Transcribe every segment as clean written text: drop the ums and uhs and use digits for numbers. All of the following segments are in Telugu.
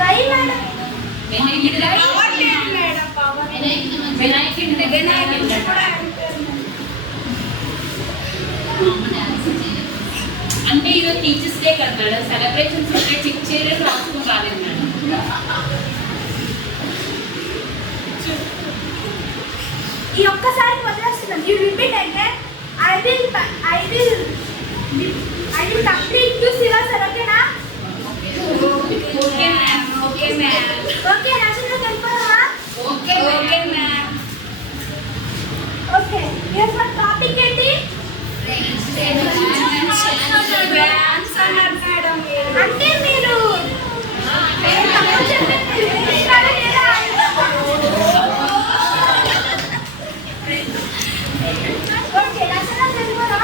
Why madam? అంటే ఈరోజు టీచర్స్ డే కదా మేడం, సెలబ్రేషన్స్ ఉంటే చెక్ చేయడం రాసుకుని రాలేదు మేడం. ఈ ఒక్కసారి వదిలేస్తున్నాం. You repeat again. I will complete you syllabus. ఓకేనా? Okay ma'am. Okay ma'am. Okay Rajendra తెలుపరా? Okay ma'am. ఓకే ఈరోజు టాపిక్ ఏంటి? అంటే మీరు తప్పు చెప్పారు లేదా? ఓకే రాజేంద్ర తెలుపరా?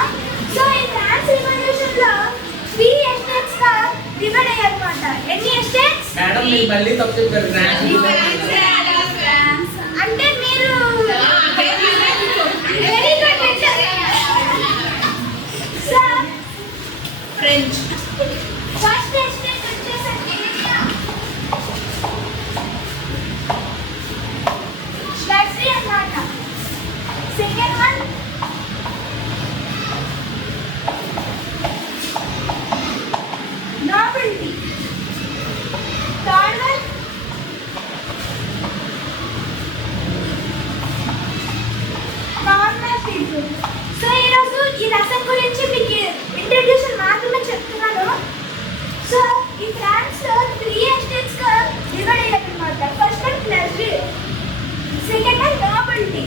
సో ఈ ఫ్రాన్స్ రివల్యూషన్ లో 3 ఎస్టేట్స్ గా డివైడ్ అయ్యారన్నమాట. ఎన్ని ఎస్టేట్స్? మేడం మీరు మళ్ళీ తప్పు చెప్పారు. అంటే మీరు very good sir. French. First estate వచ్చేసరికి లక్సరీ అన్నమాట. Second one nobility. Third one normal people. So ఈరోజు ఈ లెసన్ గురించి మీకు ఇంట్రడ్యూషన్ మాత్రమే చెప్తున్నాను. సో ఈ ఫ్రాన్స్ 3 ఎస్టేట్స్ గా డివైడ్ అయ్యారన్నమాట. First one luxury, second one nobility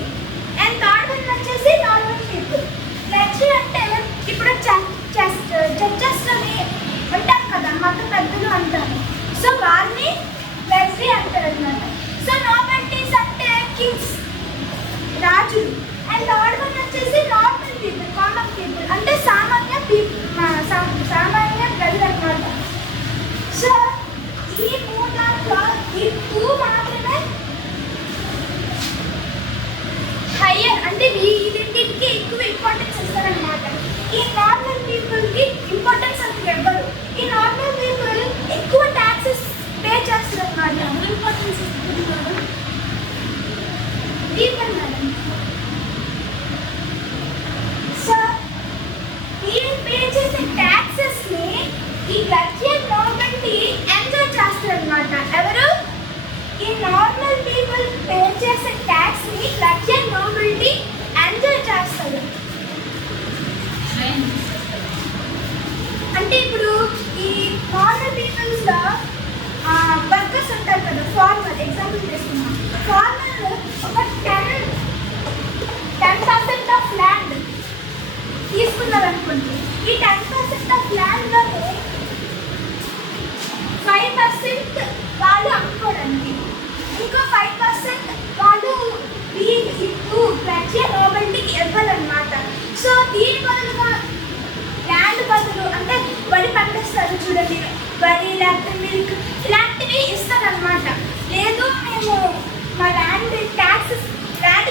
and third one వచ్చేసి నార్మల్ పీపుల్. లగ్జరీ అంటే ఇప్పుడు చర్చెస్ లోని ఉంటారు కదా మత పెద్దలు అంటారు. సో వారిని లగ్జరీ అంటారు అన్నమాట. సో నాబిలిటీస్ అంటే కింగ్స్, రాజులు. అండ్ థర్డ్ వన్ వచ్చేసి నార్మల్ పీపుల్, కామన్ పీపుల్ అంటే సామాన్య సామాన్య ప్రజలు అన్నమాట. సో ఈ 3 దాంట్లో ఈ 2 మాత్రమే హయ్యర్ అంటే వీటికి ఎక్కువ ఇంపార్టెన్స్ ఇస్తారనమాట. ఈ నార్మల్ పీపుల్కి ఇంపార్టెన్స్ అంత ఇవ్వరు. ఈ నార్మల్ పీపుల్ ఎక్కువ ట్యాక్సెస్ పే చేస్తారు అన్నమాట. ఇంపార్టెన్స్ ఇస్తున్నారు దీపన్ మేడం. సో వీళ్ళు పే చేసే ట్యాక్సెస్ ని ఈ లగ్జరీ నార్మల్టీ ఎంజాయ్ చేస్తారు అన్నమాట. ఎవరు? ఈ నార్మల్ పీపుల్ పే చేసే ట్యాక్స్ ని లగ్జరీ నార్మల్టీ ఎంజాయ్ చేస్తారు. అంటే ఇప్పుడు ఈ నార్మల్ పీపుల్స్ లో వర్కర్స్ ఉంటారు కదా, ఫార్మర్ ఎగ్జాంపుల్ తీసుకున్నాం. ఫార్మర్ ఒక 10% ఆఫ్ ల్యాండ్ తీసుకున్నారు అనుకోండి. ఈ 10% ఆఫ్ ల్యాండ్ లోనే 5% వాళ్ళు అమ్ముకోవడానికి, ఇంకో 5% వాళ్ళు లగ్జరీ నార్మల్టీకి ఇవ్వాలన్నమాట. సో దీని బదులుగా ల్యాండ్ బదులు అంటే వరి పండిస్తారు చూడండి, వరి లేకపోతే మిల్క్ ఇలాంటివి ఇస్తారనమాట. లేదు మేము మా ల్యాండ్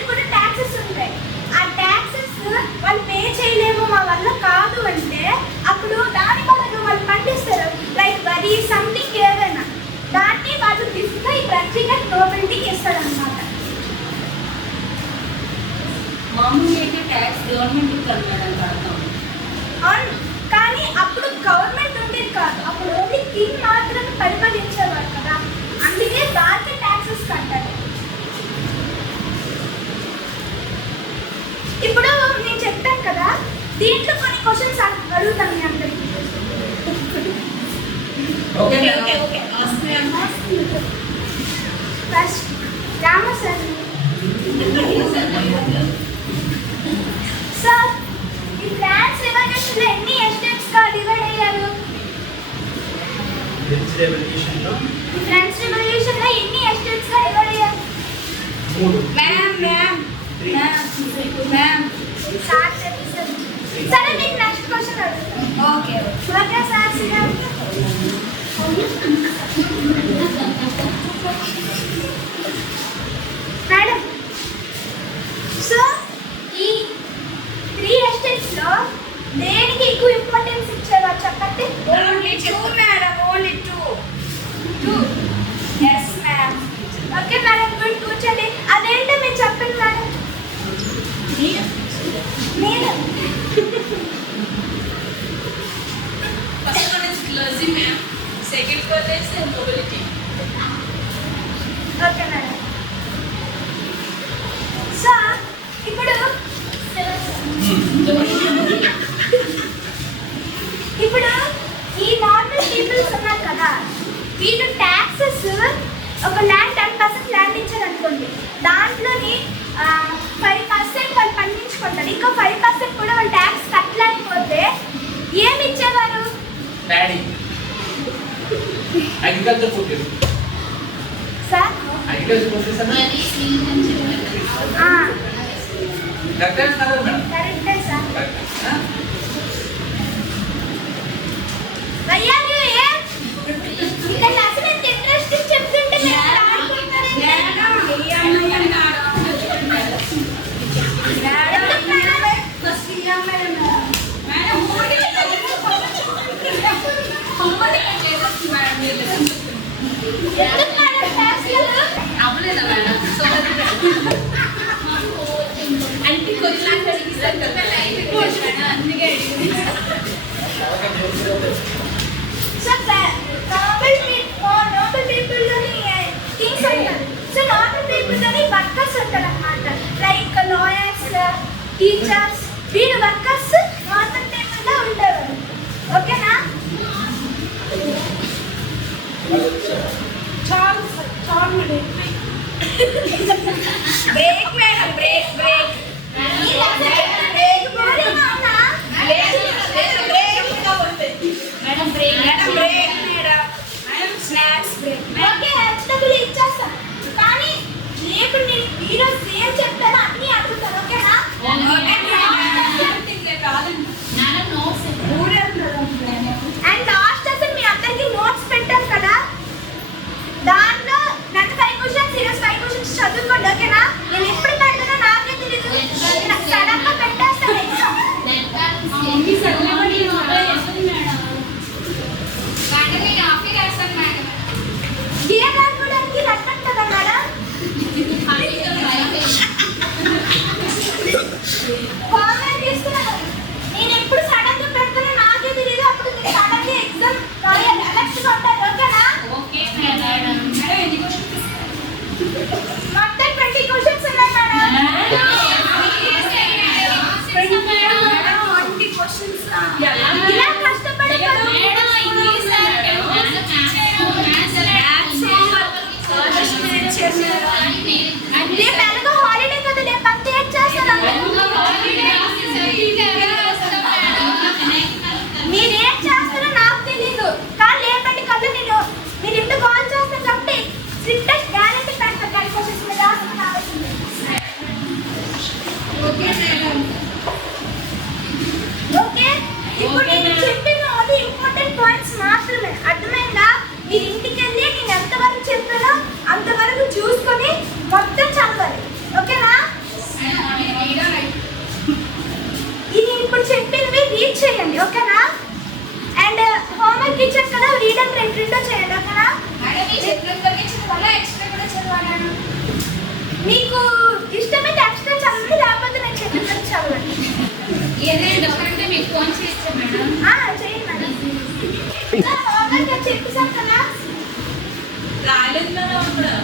కూడా ట్యాక్సెస్ ఉంటాయి, ఆ ట్యాక్సెస్ వాళ్ళు పే చేయలేము, మా వల్ల కాదు అంటే అప్పుడు దాని బదులు వాళ్ళు పండిస్తారు లైక్ వరి సంథింగ్ ఏదైనా, దాన్ని వాళ్ళు గిఫ్ట్గా ఈ లగ్జరీ నార్మల్టీకి ఇస్తారనమాట. మామూలుగా అయితే ట్యాక్స్ గవర్నమెంట్ కడతాం. అవును, కానీ అప్పుడు గవర్నమెంట్ ఉండేది కాదు, అప్పుడు ఓన్లీ కింగ్ మాత్రమే పరిపాలించేవారు కదా, అందుకే వాళ్ళకి ట్యాక్సెస్ కట్టాలి. ఇప్పుడు నేను చెప్పాను కదా, దీంట్లో కొన్ని క్వశ్చన్స్ అడుగుతాను మీ అందరికీ. ఫస్ట్ రామసార్ సార్, ఈ ఫ్రాన్స్ రివల్యూషన్ లో ఎన్ని ఎస్టేట్స్ గా డివైడ్ అయ్యారు? ఫ్రెంచ్ రెవల్యూషన్ లో ఎన్ని ఎస్టేట్స్ గా డివైడ్ అయ్యారు? 3. మ్యామ్ సార్ చెప్పేసారు. సరే మీకు నెక్స్ట్ క్వశ్చన్ అడుగుతాను. ఓకే సార్ మేడం, సో ఈ 3 ఎస్టేట్స్ లో దేనికి ఎక్కువ ఇంపార్టెన్స్ ఇచ్చేవారు చెప్పండి? Only 2 madam, only 2. Okay madam, good, కూర్చోండి. అదేంటో మీరు చెప్పండి మేడం. నేను First one is clergy, ma'am. Second one is mobility. Okay madam. So ఇప్పుడు ఈ నార్మల్ పీపుల్స్ ఉన్నారు కదా, వీళ్ళు ట్యాక్సెస్ ఒక ల్యాండ్ 10% ల్యాండ్ ఇచ్చారు అనుకోండి, దాంట్లోని 5% వాళ్ళు పండించుకుంటారు. ఇంకా 5% కూడా వాళ్ళు ట్యాక్స్ కట్టలేకపోతే ఏమి ఇచ్చేవారు? Daddy agriculture food sir agriculture food sir కరెక్టే కదా మేడం? కరెక్టే సార్. కరెక్టా? అయ్యారు ఇంకా అసలు ఎంత ఇంట్రెస్ట్ చెప్తుంటే మీరు ఆడుకుంటారంటే ఎందుకు మేడం క్లాసులు అవ్వలేదా మేడం? సో అంటే కొంచెం అడిగిస్తాను కదా మేడం, అందుకే అడిగింది. సో నార్మల్ పీపుల్లోని థింగ్స్ అంటారు. సో నార్మల్ పీపుల్లోని వర్కర్స్ ఉంటారు అన్నమాట. లైక్ లాయర్స్, టీచర్స్, వీళ్ళు వర్కర్స్ నార్మల్ పీపుల్లో ఉండేవారు. ఓకేనా? Break madam, break break break boring అవునా? Madam break snacks break. Okay, HW ఇచ్చేస్తాను. కానీ ఇప్పుడు నేను ఈరోజు ఏం చెప్తానో అన్నీ అడుగుతాను. ఓకేనా? అండ్ లాస్ట్ అసలు మీ అందరికీ నోట్స్ పెట్టాను కదా, దాంట్లో నన్ను 5 క్వశ్చన్స్, ఈరోజు 5 క్వశ్చన్స్ చదువుకోండి. ఓకేనా? నేను ఎప్పుడు పెడతానో నాకే తెలియదు, సడన్ గా పెట్టేస్తాను ఎగ్జామ్. ఏ రాసుకోవడానికి రట్టండి కదా మేడం. కామెంట్ చేస్తున్నాను. నేను ఎప్పుడు సడన్ గా పెడతానో నాకే తెలియదు, అప్పుడు మీరు సడన్ గా ఎగ్జామ్ రాయాలి. అలర్ట్ గా ఉంటారు. ఓకేనా? Okay madam. మొత్తం 20 క్వశ్చన్స్ ఉన్నాయి మేడం. ఇలా కష్టపడి రేపు ఎలాగో హాలిడే కదా, రేపు అంతా ఏం చేస్తాను? మీరు ఏం చేస్తారో నాకు తెలీదు, కానీ లేపండి కదా. మీరు ఇంత కాల్ చేస్తారు కాబట్టి స్ట్రిక్ట్ గ్యారెంటీ పెడతారు. 10 క్వశ్చన్స్ మీద రావాల్సింది. ఓకే, ఇప్పుడు నేను చెప్పిన అది ఇంపార్టెంట్ పాయింట్స్ మాత్రమే. అర్థమైందా? మీరు ఇంటికి వెళ్ళి నేను ఎంతవరకు చెప్పానో అంతవరకు చూసుకొని మొత్తం చదవాలి. ఓకేనా? ఇది ఇప్పుడు చెప్పినవి రీడ్ చేయండి. ఓకేనా? అండ్ హోంవర్క్ ఇచ్చారు కదా, రీడ్ అండ్ రైట్ రెండో చేయండి. ఓకేనా? మీకు ఇష్టమైతే ఎక్స్ట్రా చదవండి, లేకపోతే నేను చెప్పిన చదవండి. ఏదైనా డౌట్ ఉంటే మీకు ఫోన్ చేస్తా మేడం. చేయండి మేడం. హోంవర్క్ అని చెప్పేసాను కదా. రాలేదు మేడం, కూడా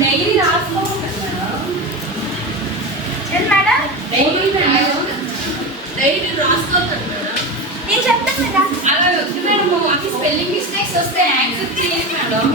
డైలీ రాసుకోవాలి మేడం. ఏంటి మేడం? డైలీ రాసుకోవాలి మేడం. నేను చెప్తాను కదా. అలా వద్దు మేడం, మాకు స్పెల్లింగ్ మిస్టేక్స్ వస్తే యాక్సెప్ట్ చేయండి మేడం.